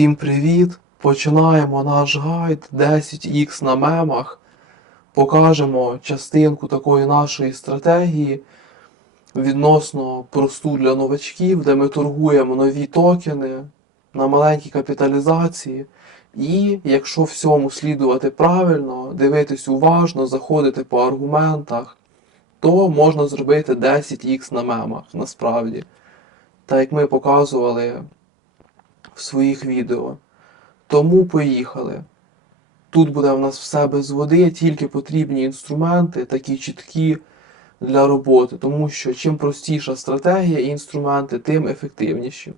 Всім привіт! Починаємо наш гайд 10х на мемах. Покажемо частинку такої нашої стратегії відносно просту для новачків, де ми торгуємо нові токени на маленькій капіталізації. І якщо всьому слідувати правильно, дивитись уважно, заходити по аргументах, то можна зробити 10х на мемах насправді. Так як ми показували своїх відео. Тому поїхали. Тут буде в нас все без води, тільки потрібні інструменти, такі чіткі для роботи, тому що чим простіша стратегія і інструменти, тим ефективніші.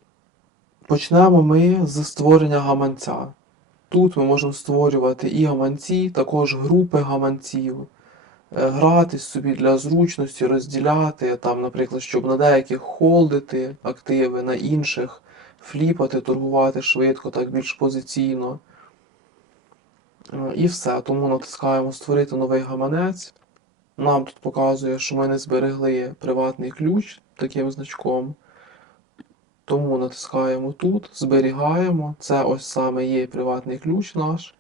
Почнемо ми з створення гаманця. Тут ми можемо створювати і гаманці, також групи гаманців, е, гратись собі для зручності, розділяти, там, наприклад, щоб на деяких холдити активи, на інших фліпати, торгувати швидко, так більш позиційно. Е, І все. Тому натискаємо Створити новий гаманець. Нам тут показує, що ми не зберегли приватний ключ таким значком. Тому натискаємо тут, зберігаємо. Це ось саме є приватний ключ наш.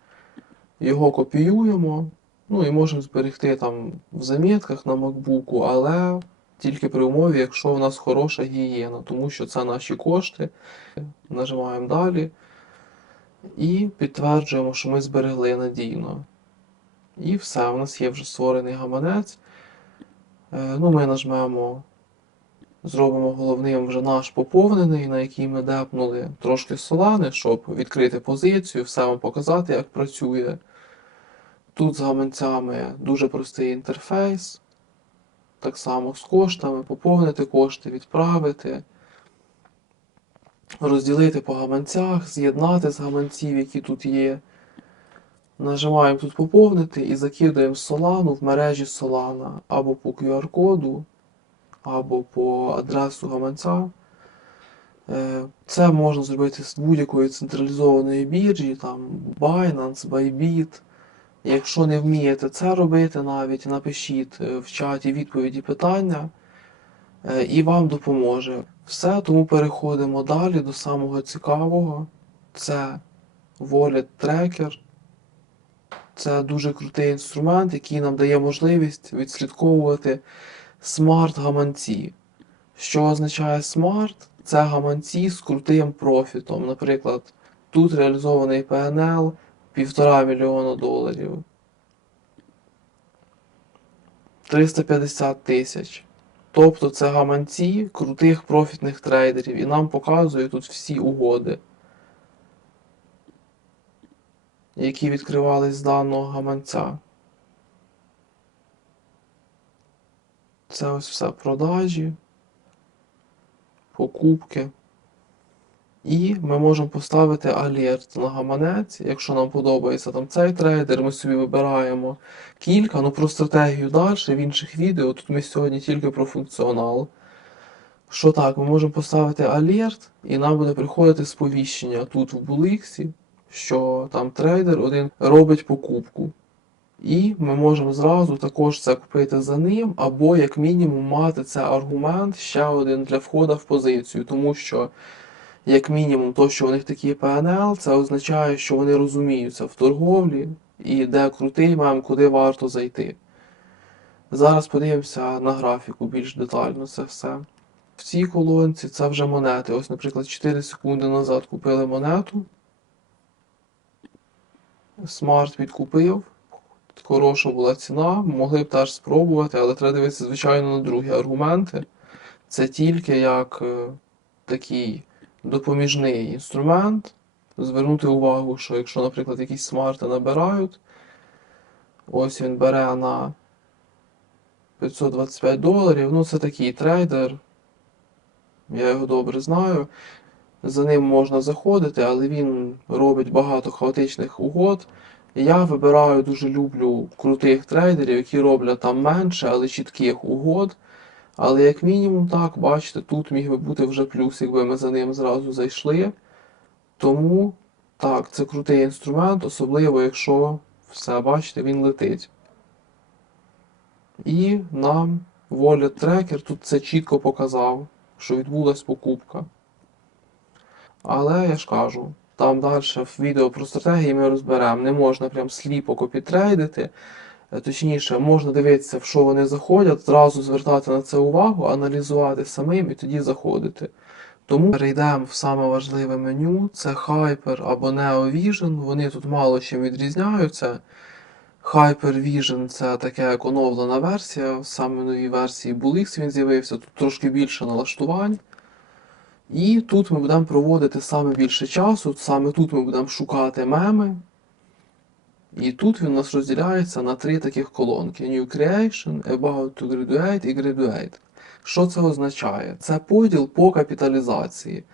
Його копіюємо. Ну і можемо зберегти там в замітках на MacBook, але тільки при умові, якщо у нас хороша гігієна, тому що це наші кошти. Нажимаємо далі і підтверджуємо, що ми зберегли надійно. І все, у нас є вже створений гаманець. Е, Ну, ми нажмемо, зробимо головним вже наш поповнений, на який ми депнули трошки солани, щоб відкрити позицію, все вам показати, як працює. Тут з гаманцями дуже простий інтерфейс. Так само з коштами, поповнити кошти, відправити, розділити по гаманцях, з'єднати з гаманців, які тут є. Нажимаємо тут поповнити і закидуємо Solana в мережі Solana або по QR-коду, або по адресу гаманця. Е, Це можна зробити з будь-якої централізованої біржі, там Binance, Bybit. Якщо не вмієте це робити, навіть напишіть е, в чаті відповіді питання, е, і вам допоможе. Все, тому переходимо далі до самого цікавого. Це Wallet Tracker. Це дуже крутий інструмент, який нам дає можливість відслідковувати смарт-гаманці. Що означає смарт? Це гаманці з крутим профітом. Наприклад, тут реалізований PNL півтора мільйона доларів. 350 тисяч. Тобто це гаманці крутих профітних трейдерів. І нам показує тут всі угоди, які відкривались з даного гаманця. Це ось все продажі, покупки. І ми можемо поставити алерт на гаманець. Якщо нам подобається там цей трейдер, ми собі вибираємо кілька. Ну про стратегію далі в інших відео. Тут ми сьогодні тільки про функціонал. Що так, ми можемо поставити алерт, і нам буде приходити сповіщення тут в Буликсі, що там трейдер один робить покупку. І ми можемо зразу також це купити за ним, або як мінімум мати це аргумент ще один для входу в позицію, тому що як мінімум, то, що у них такі ПНЛ, це означає, що вони розуміються в торговлі і де крутий мем, куди варто зайти. Зараз подивимося на графіку більш детально це все. В цій колонці це вже монети. Ось, наприклад, 4 секунди назад купили монету. Смарт підкупив. Хороша була ціна, могли б теж спробувати, але треба дивитися, звичайно, на другі аргументи. Це тільки як е, такий допоміжний інструмент. Звернути увагу, що якщо, наприклад, якісь смарти набирають, ось він бере на 525 доларів. Ну, це такий трейдер. Я його добре знаю. За ним можна заходити, але він робить багато хаотичних угод. Я вибираю, дуже люблю крутих трейдерів, які роблять там менше, але чітких угод. Але як мінімум, так, бачите, тут міг би бути вже плюс, якби ми за ним зразу зайшли. Тому, так, це крутий інструмент, особливо якщо все, бачите, він летить. І нам Wallet Tracker тут це чітко показав, що відбулась покупка. Але я ж кажу, там далі в відео про стратегії ми розберемо. Не можна прям сліпо копітрейдити. Е, Точніше, можна дивитися, в що вони заходять, зразу звертати на це увагу, аналізувати самим і тоді заходити. Тому перейдемо в саме важливе меню, це Hyper або Neo Vision. Вони тут мало чим відрізняються. Hyper-Vision це таке як оновлена версія. Саме новій версії Bulix він з'явився, тут трошки більше налаштувань. І тут ми будемо проводити саме більше часу, саме тут ми будемо шукати меми. І тут він у нас розділяється на три таких колонки: New Creation, About to Graduate і Graduate. Що це означає? Це поділ по капіталізації.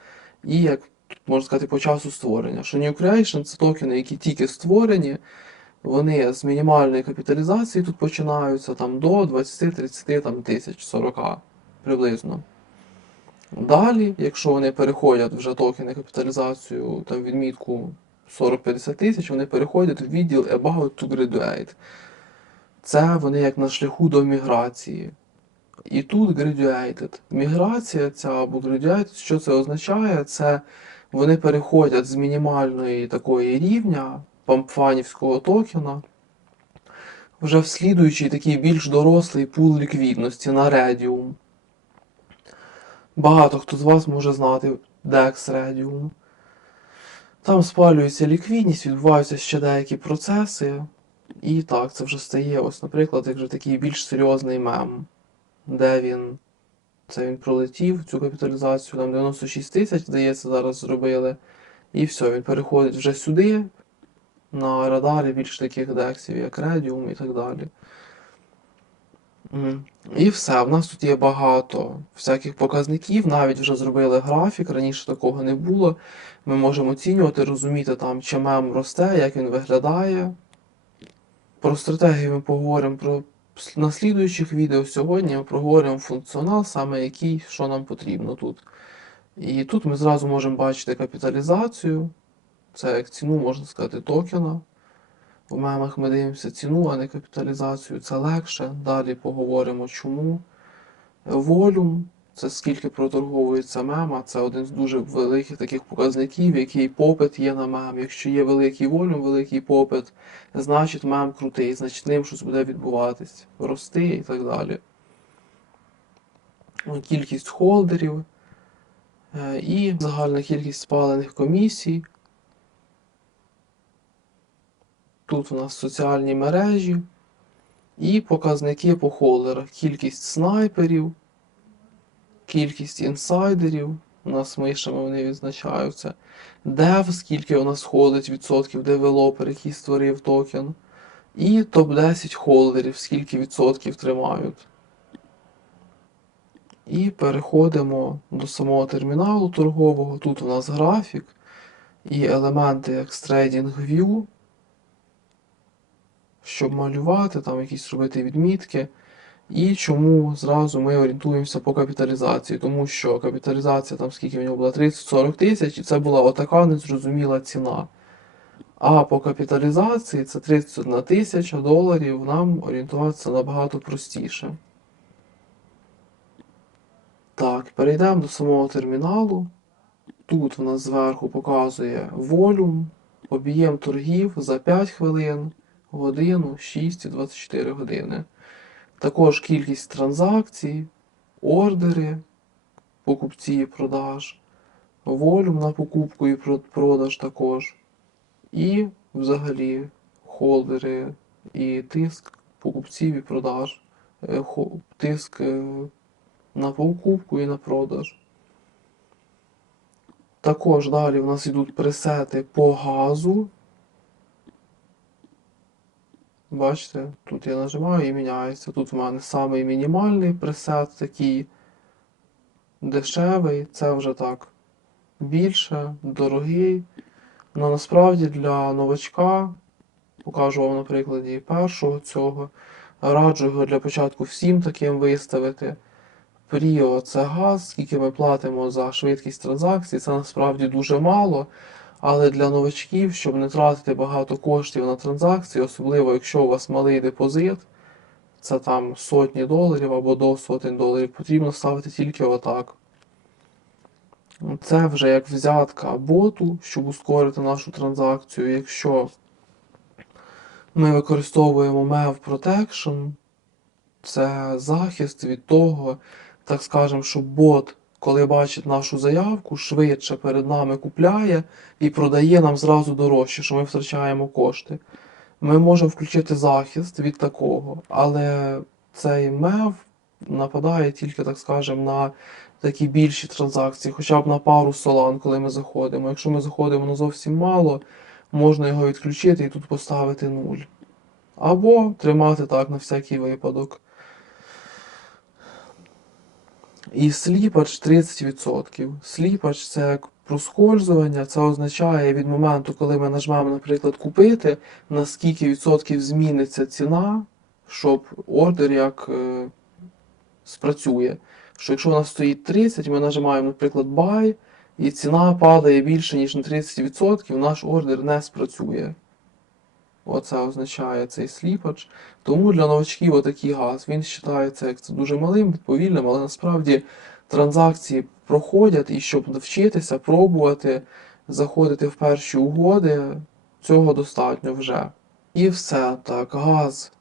І як можна сказати, по часу створення. Що New Creation це токени, які тільки створені, вони з мінімальної капіталізації тут починаються там, до 20-30 там, тисяч 40 приблизно. Далі, якщо вони переходять вже токени капіталізацію там, відмітку 40-50 тисяч, вони переходять в відділ About to Graduate. Це вони як на шляху до міграції. І тут graduated. Міграція ця або graduated, що це означає? Це вони переходять з мінімальної такої рівня пампфанівського токена вже в слідуючий такий більш дорослий пул ліквідності на Redium. Багато хто з вас може знати DEX Redium. Там спалюється ліквідність, відбуваються ще деякі процеси. І так, це вже стає, ось, наприклад, як вже такий більш серйозний мем, де він. Це він пролетів цю капіталізацію, там 96 тисяч, здається, зараз зробили. І все, він переходить вже сюди, на радарі більш таких дексів, як Redium і так далі. І все, в нас тут є багато всяких показників, навіть вже зробили графік, раніше такого не було. Ми можемо оцінювати, розуміти там, чи мем росте, як він виглядає. Про стратегію ми поговоримо про на слідуючих відео. Сьогодні ми проговоримо функціонал, саме який, що нам потрібно тут. І тут ми зразу можемо бачити капіталізацію. Це як ціну, можна сказати, токена. В мемах ми дивимося ціну, а не капіталізацію. Це легше. Далі поговоримо чому. Волюм це скільки проторговується мема. Це один з дуже великих таких показників, який попит є на мем. Якщо є великий волюм, великий попит, значить мем крутий, значить ним щось буде відбуватись, рости і так далі. Кількість холдерів е, і загальна кількість спалених комісій. Тут у нас соціальні мережі і показники по холдерах. Кількість снайперів, кількість інсайдерів. У нас мишами вони відзначаються. Дев, скільки у нас ходить відсотків девелопер, який створив токен. І топ-10 холдерів, скільки відсотків тримають. І переходимо до самого терміналу торгового. Тут у нас графік і елементи як з TradingView щоб малювати, там якісь робити відмітки. І чому зразу ми орієнтуємося по капіталізації? Тому що капіталізація, там скільки в нього була 30-40 тисяч, і це була отака незрозуміла ціна. А по капіталізації це 31 тисяча доларів, нам орієнтуватися набагато простіше. Так, перейдемо до самого терміналу. Тут в нас зверху показує волюм, об'єм торгів за 5 хвилин годину, 6 і 24 години. Також кількість транзакцій, ордери, покупці і продаж, волюм на покупку і продаж також. І взагалі холдери і тиск покупців і продаж, Е, тиск е, на покупку і на продаж. Також далі в нас йдуть пресети по газу. Бачите, тут я нажимаю і міняється. Тут в мене самий мінімальний пресет, такий дешевий, це вже так більше, дорогий. Але насправді для новачка, покажу вам на прикладі першого цього, раджу його для початку всім таким виставити. Пріо це газ, скільки ми платимо за швидкість транзакцій, це насправді дуже мало. Але для новачків, щоб не тратити багато коштів на транзакції, особливо якщо у вас малий депозит, це там сотні доларів або до сотень доларів, потрібно ставити тільки отак. Це вже як взятка боту, щоб ускорити нашу транзакцію. Якщо ми використовуємо MEV Protection, це захист від того, так скажемо, що бот, коли бачить нашу заявку, швидше перед нами купляє і продає нам зразу дорожче, що ми втрачаємо кошти. Ми можемо включити захист від такого, але цей MEV нападає тільки, так скажемо, на такі більші транзакції, хоча б на пару солан, коли ми заходимо. Якщо ми заходимо на зовсім мало, можна його відключити і тут поставити 0. Або тримати так на всякий випадок. І сліпач 30%. Сліпач це як проскользування, це означає від моменту, коли ми нажмемо, наприклад, купити, на скільки відсотків зміниться ціна, щоб ордер як е, спрацює. Що якщо у нас стоїть 30, ми нажимаємо, наприклад, buy, і ціна падає більше, ніж на 30%, наш ордер не спрацює. Оце означає цей сліпач. Тому для новачків отакий газ. Він вважається як це дуже малим, повільним, але насправді транзакції проходять, і щоб навчитися, пробувати, заходити в перші угоди, цього достатньо вже. І все так, газ.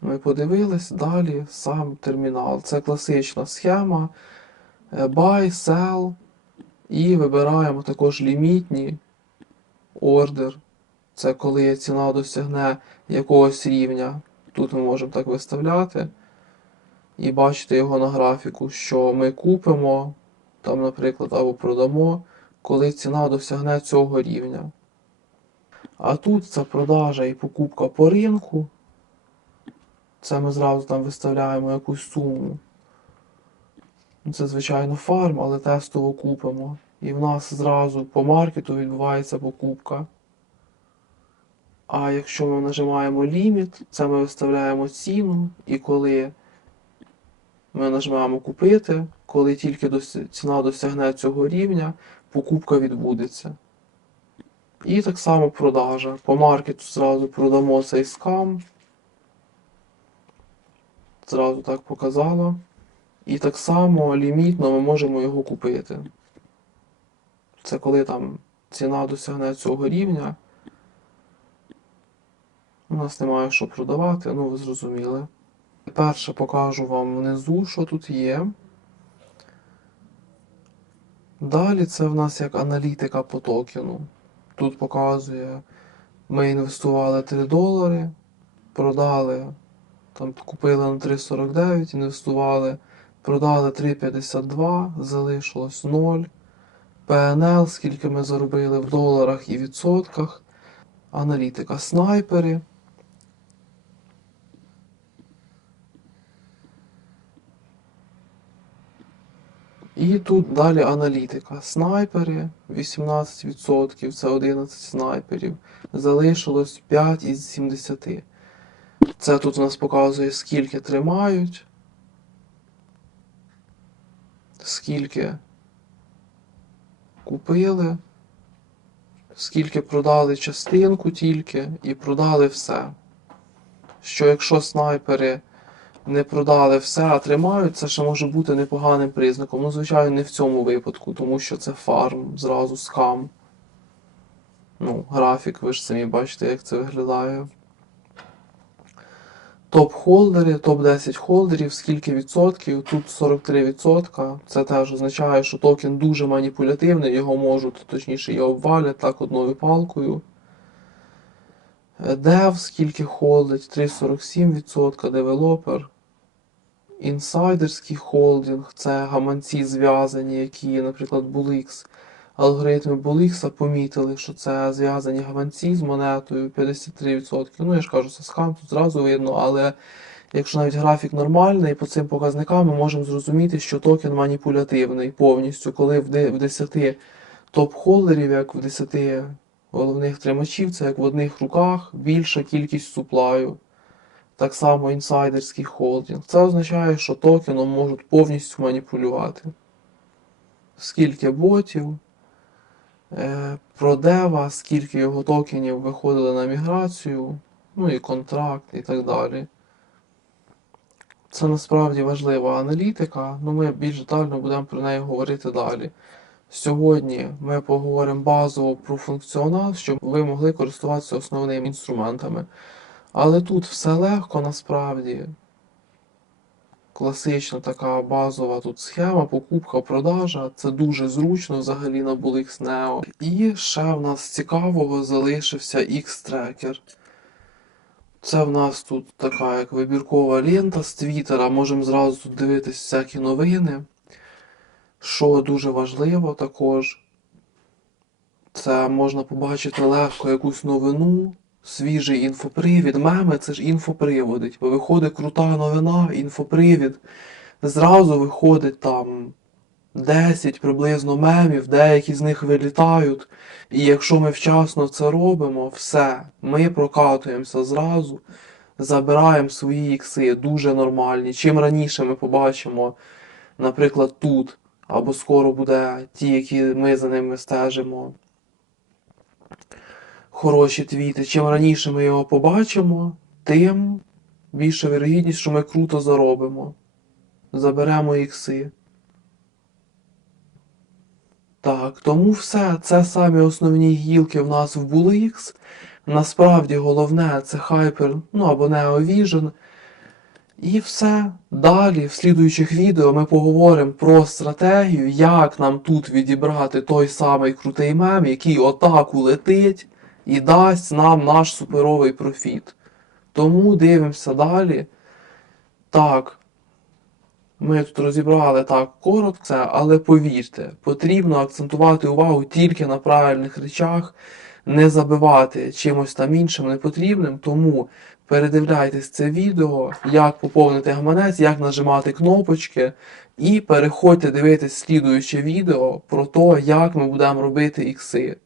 Ми подивились, далі сам термінал. Це класична схема. Е, Buy, sell. І вибираємо також лімітні ордер. Це коли ціна досягне якогось рівня. Тут ми можемо так виставляти. І бачити його на графіку, що ми купимо, там, наприклад, або продамо, коли ціна досягне цього рівня. А тут це продажа і покупка по ринку. Це ми зразу там виставляємо якусь суму. Ну, Це, звичайно, фарм, але тестово купимо. І в нас зразу по маркету відбувається покупка. А якщо ми нажимаємо ліміт, це ми виставляємо ціну, і коли ми нажимаємо купити, коли тільки ціна досягне цього рівня, покупка відбудеться. І так само продажа. По маркету зразу продамо цей скам. Зразу так показало. І так само лімітно ми можемо його купити. Це коли там ціна досягне цього рівня. У нас немає що продавати, ну ви зрозуміли. Перше покажу вам внизу, що тут є. Далі це в нас як аналітика по токену. Тут показує, ми інвестували 3 долари, продали, там купили на 3,49, інвестували, продали 3,52, залишилось 0. ПНЛ, скільки ми заробили в доларах і відсотках. Аналітика снайпери. І тут далі аналітика. Снайпери 18%, це 11 снайперів. Залишилось 5 із 70. Це тут у нас показує, скільки тримають, скільки купили, скільки продали частинку тільки і продали все. Що якщо снайпери не продали все, а тримають, це ще може бути непоганим признаком. Ну, звичайно, не в цьому випадку, тому що це фарм, зразу скам. Ну, графік, ви ж самі бачите, як це виглядає. Топ-холдери, топ-10 холдерів, скільки відсотків? Тут 43%. Це теж означає, що токен дуже маніпулятивний, його можуть, точніше, його обвалять так одною палкою. Дев, скільки холдить, 3,47%, девелопер. Інсайдерський холдинг це гаманці зв'язані, які, наприклад, BullX. Алгоритми BullX помітили, що це зв'язані гаманці з монетою 53%. Ну, я ж кажу, це скам, тут зразу видно, але якщо навіть графік нормальний, по цим показникам ми можемо зрозуміти, що токен маніпулятивний повністю, коли в 10 топ-холдерів, як в 10 головних тримачів, це як в одних руках більша кількість суплаю. Так само інсайдерський холдинг. Це означає, що токеном можуть повністю маніпулювати. Скільки ботів, е, продева, скільки його токенів виходили на міграцію, ну і контракт і так далі. Це насправді важлива аналітика, ну ми більш детально будемо про неї говорити далі. Сьогодні ми поговоримо базово про функціонал, щоб ви могли користуватися основними інструментами. Але тут все легко насправді. Класична така базова тут схема, покупка, продажа. Це дуже зручно взагалі на Bulix Neo. І ще в нас цікавого залишився X-Tracker. Це в нас тут така як вибіркова лента з Твіттера. Можемо зразу тут дивитись всякі новини. Що дуже важливо також, це можна побачити легко якусь новину, свіжий інфопривід. Меми це ж інфоприводить. Виходить крута новина, інфопривід. Зразу виходить там 10 приблизно мемів, деякі з них вилітають. І якщо ми вчасно це робимо, все, ми прокатуємося зразу, забираємо свої ікси, дуже нормальні. Чим раніше ми побачимо, наприклад, тут, або скоро буде ті, які ми за ними стежимо. Хороші твіти. Чим раніше ми його побачимо, тим більша вірогідність, що ми круто заробимо. Заберемо ікси. Так, тому все. Це самі основні гілки в нас в Bulix. Насправді головне це Hyper, ну або NeoVision. І все. Далі, в слідуючих відео, ми поговоримо про стратегію, як нам тут відібрати той самий крутий мем, який отак улетить і дасть нам наш суперовий профіт. Тому дивимося далі. Так. Ми тут розібрали так коротко, але повірте, потрібно акцентувати увагу тільки на правильних речах, не забивати чимось там іншим непотрібним. Тому передивляйтесь це відео, як поповнити гаманець, як нажимати кнопочки, і переходьте дивитись слідуюче відео про те, як ми будемо робити ікси.